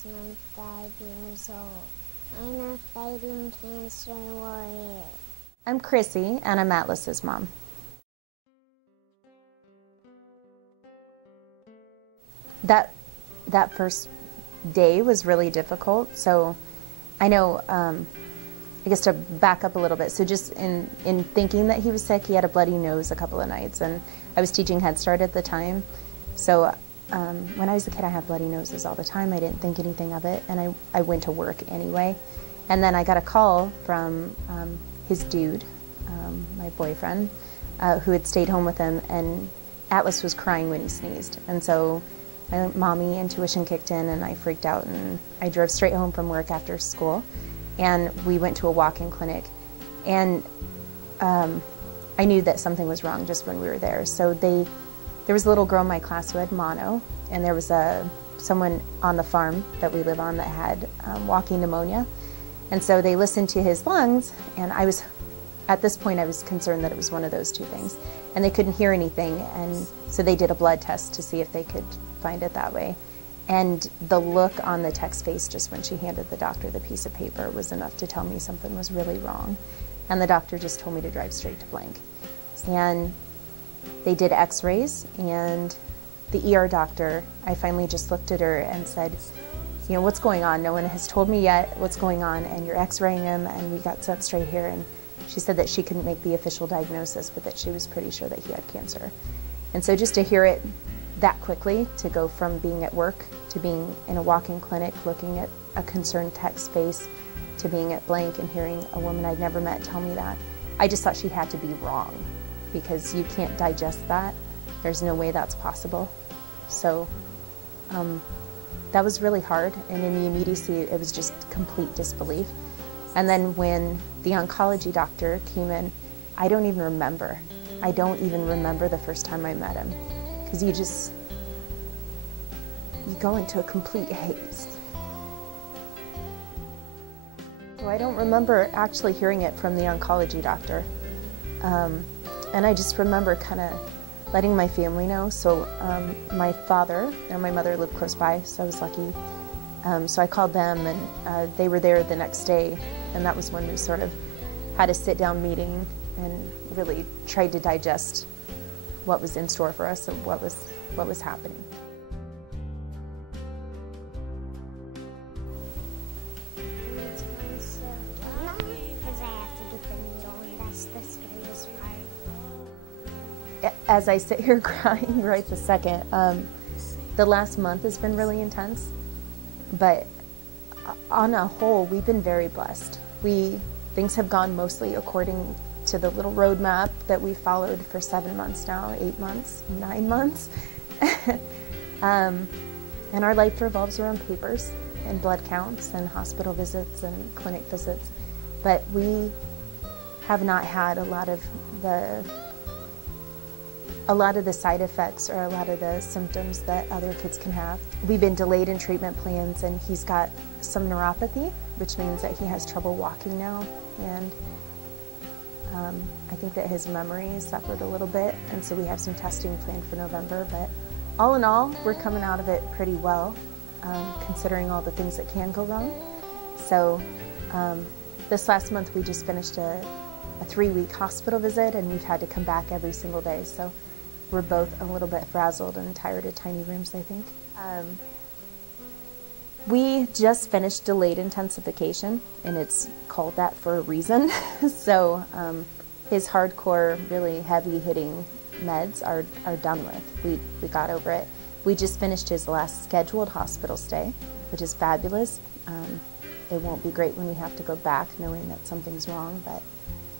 Atlas, and I'm 5 years old. I'm a fighting cancer warrior. I'm Chrissy, and I'm Atlas's mom. That first day was really difficult. So I know, I guess to back up a little bit, so just in thinking that he was sick, he had a bloody nose a couple of nights, and I was teaching Head Start at the time. So when I was a kid, I had bloody noses all the time. I didn't think anything of it, and I went to work anyway. And then I got a call from his dude, my boyfriend, who had stayed home with him, and Atlas was crying when he sneezed. And so my mommy intuition kicked in, and I freaked out, and I drove straight home from work after school, and we went to a walk-in clinic. And I knew that something was wrong just when we were there. So there was a little girl in my class who had mono, and there was someone on the farm that we live on that had walking pneumonia. And so they listened to his lungs, and at this point I was concerned that it was one of those two things. And they couldn't hear anything, and so they did a blood test to see if they could find it that way. And the look on the tech's face just when she handed the doctor the piece of paper was enough to tell me something was really wrong. And the doctor just told me to drive straight to blank. And they did x-rays, and the ER doctor, I finally just looked at her and said, you know, what's going on? No one has told me yet what's going on, and you're x-raying him, and we got sent straight here. And she said that she couldn't make the official diagnosis, but that she was pretty sure that he had cancer. And so just to hear it that quickly, to go from being at work to being in a walk-in clinic looking at a concerned tech's face to being at blank and hearing a woman I'd never met tell me that, I just thought she had to be wrong, because you can't digest that. There's no way that's possible. So that was really hard, and in the immediacy it was just complete disbelief. And then when the oncology doctor came in, I don't even remember. I don't even remember the first time I met him, because you go into a complete haze. So I don't remember actually hearing it from the oncology doctor. And I just remember kind of letting my family know. So my father and my mother lived close by, so I was lucky. So I called them, and they were there the next day, and that was when we sort of had a sit-down meeting and really tried to digest what was in store for us and what was happening. Because I have to get the needle, and that's the scariest part. As I sit here crying right this second, the last month has been really intense, but on a whole, we've been very blessed. Things have gone mostly according to the little roadmap that we followed for 7 months now, 8 months, 9 months. And our life revolves around papers and blood counts and hospital visits and clinic visits, but we have not had a lot of the side effects or a lot of the symptoms that other kids can have. We've been delayed in treatment plans, and he's got some neuropathy, which means that he has trouble walking now, and I think that his memory has suffered a little bit, and so we have some testing planned for November. But all in all, we're coming out of it pretty well, considering all the things that can go wrong. So this last month we just finished a 3-week hospital visit, and we've had to come back every single day. So we're both a little bit frazzled and tired of tiny rooms, I think. We just finished delayed intensification, and it's called that for a reason. So his hardcore, really heavy-hitting meds are done with. We got over it. We just finished his last scheduled hospital stay, which is fabulous. It won't be great when we have to go back knowing that something's wrong, but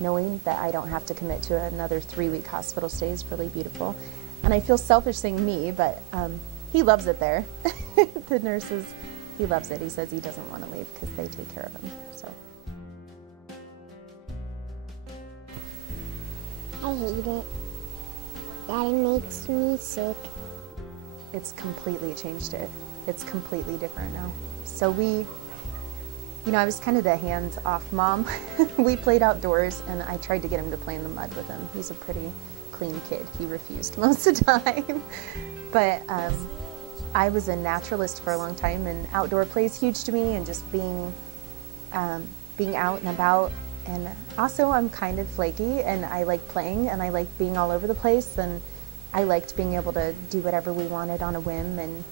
knowing that I don't have to commit to another 3-week hospital stay is really beautiful. And I feel selfish saying me, but he loves it there. The nurses, he loves it. He says he doesn't want to leave because they take care of him. So I hate it. Daddy makes me sick. It's completely changed it. It's completely different now. So I was kind of the hands-off mom. We played outdoors, and I tried to get him to play in the mud with him. He's a pretty clean kid. He refused most of the time. But I was a naturalist for a long time, and outdoor play is huge to me, and just being out and about. And also I'm kind of flaky, and I like playing, and I like being all over the place, and I liked being able to do whatever we wanted on a whim. And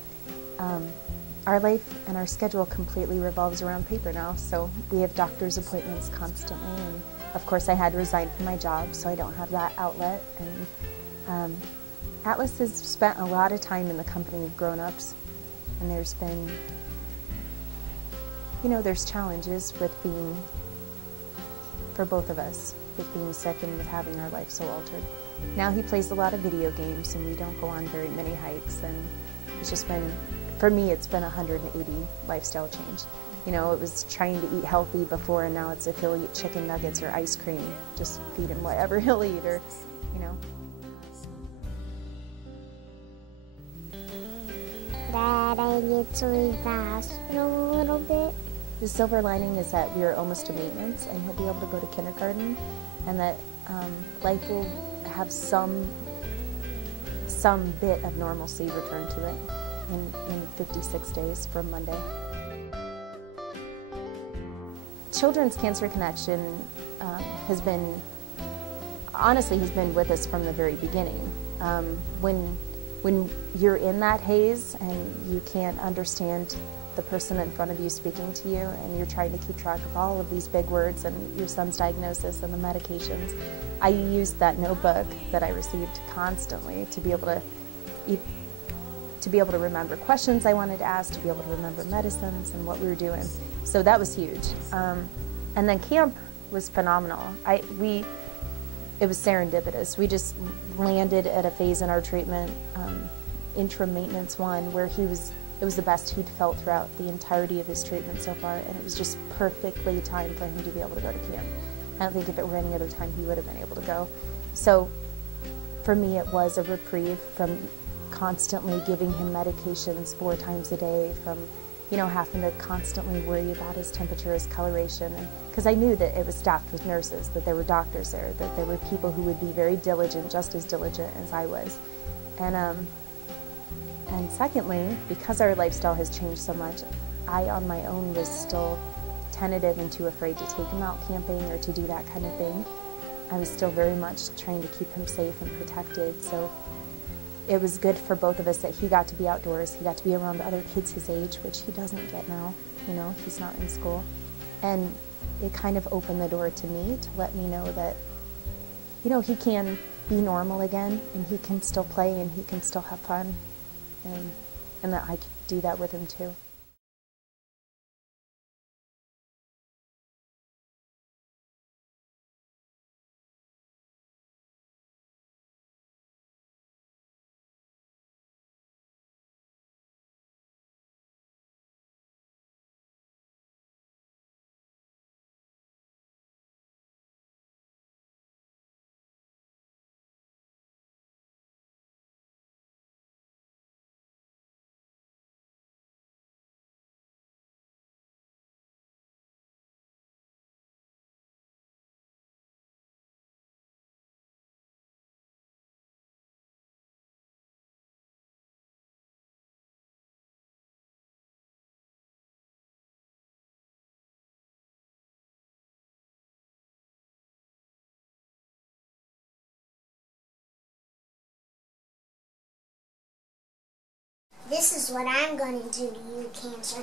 our life and our schedule completely revolves around paper now, so we have doctor's appointments constantly, and of course I had to resign from my job, so I don't have that outlet. And Atlas has spent a lot of time in the company of grown-ups, and there's been, there's challenges with being, for both of us, with being sick and with having our life so altered. Now he plays a lot of video games, and we don't go on very many hikes, and it's just been, for me, it's been a 180 lifestyle change. It was trying to eat healthy before, and now it's if he'll eat chicken nuggets or ice cream, just feed him whatever he'll eat, or, Dad, I get to leave the hospital a little bit. The silver lining is that we are almost to maintenance, and he'll be able to go to kindergarten, and that life will have some bit of normalcy return to it in 56 days from Monday. Children's Cancer Connection has been, honestly, he's been with us from the very beginning. When you're in that haze and you can't understand the person in front of you speaking to you, and you're trying to keep track of all of these big words and your son's diagnosis and the medications, I used that notebook that I received constantly to be able to remember questions I wanted to ask, to be able to remember medicines and what we were doing. So that was huge. And then camp was phenomenal. It was serendipitous. We just landed at a phase in our treatment, intra-maintenance 1, where it was the best he'd felt throughout the entirety of his treatment so far, and it was just perfectly timed for him to be able to go to camp. I don't think if it were any other time he would have been able to go. So for me, it was a reprieve from constantly giving him medications 4 times a day, from having to constantly worry about his temperature, his coloration, because I knew that it was staffed with nurses, that there were doctors there, that there were people who would be very diligent, just as diligent as I was. And secondly, because our lifestyle has changed so much, I on my own was still tentative and too afraid to take him out camping or to do that kind of thing. I was still very much trying to keep him safe and protected, so it was good for both of us that he got to be outdoors. He got to be around other kids his age, which he doesn't get now. He's not in school. And it kind of opened the door to me to let me know that, he can be normal again, and he can still play, and he can still have fun, and that I could do that with him too. This is what I'm going to do to you, Cancer.